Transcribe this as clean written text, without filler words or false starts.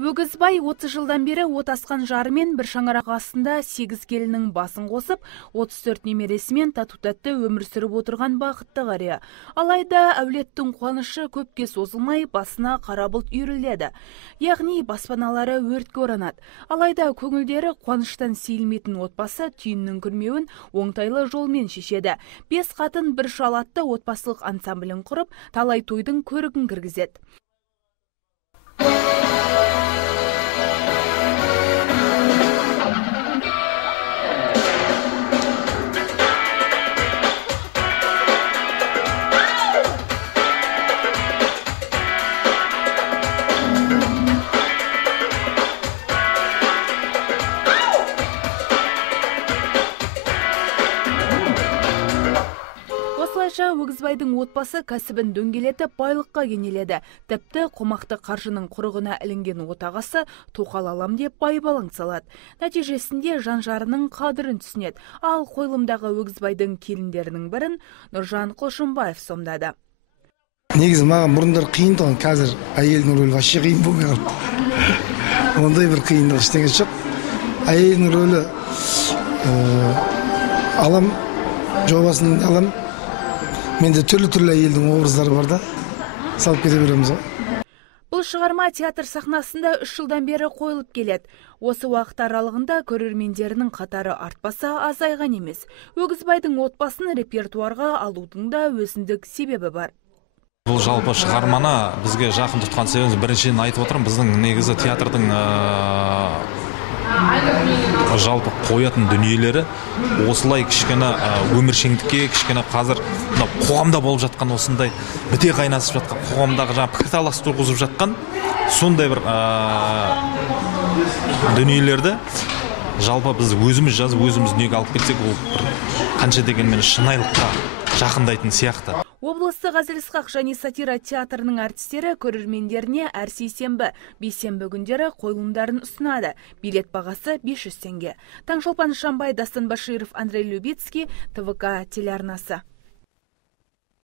Өгізбай 30 жылдан бері от асқан жарымен бір шаңырақ астында 8 келінің басын қосып, 34 немересімен тату-тәтті өмір сүріп отырған бақытты қария. Алайда әулеттің қуанышы көпке созылмай басына қара бұлт үйіріледі. Яғни баспаналары өртке оранады. Алайда көңілдері қуаныштан сейілмейтін отбасы түйіннің күрмеуін оңтайлы жолмен шешеді. 5 қатын бір шал атты отбасылық ансамблін құрып, талай тойдың көрігін кіргізеді. Осылайша Өгізбайдың отбасы кәсібін дөңгелетіп байлыққа кенеледі. Тіпті қомақты қаржының құрығына ілінген отағасы тоқал алам деп байбалаң салады. Нәтижесінде жан-жарының қадірін түсінеді. Ал қойылымдағы Өгізбайдың келіндерінің бірін Нұржан Қошымбаев сомдады. Негізі маған бұрындар қиын тұғын, қазір әйелдің рөлі вообще қиын болмай қалды. Ондай бір қиындық ештеңе жоқ. Әйелдің рөлі алам, жобасын алам. Менде түрлі әйелдің образдары бар да, салып кете береміз. Бұл шығарма театр сахнасында 3 жылдан бері қойылып келеді. Осы уақыт аралығында көрермендерінің қатары артпаса азайған емес. Өгізбайдың отбасын репертуарға алудың да өзіндік себебі бар. Бұл жалпы шығарманы бізге жақын тұтқан себебіміз біріншіден айтып отырмын, біздің негізі театрдың жалпы қоятын дүниелері осылай кішкене өміршеңдікке, кішкене қазір қоғамда болып жатқан осындай біте қайнасып жатқан қоғамдағы пікірталас тұрғызып жатқан сондай бір дүниелерді жалпы біз өзіміз жазып, өзіміз дүниеге алып келсек, ол қанша дегенмен шынайылыққа жақындайтын сияқты. Облыстық әзіл-сықақ және сатира театрының әртістері көрермендеріне әр сейсенбі, бейсенбі күндері қойылымдарын ұсынады. Билет бағасы 500 теңге. Таңшолпан Шамбай, Дастан Баширов, Андрей Любицкий, ТВК телеарнасы.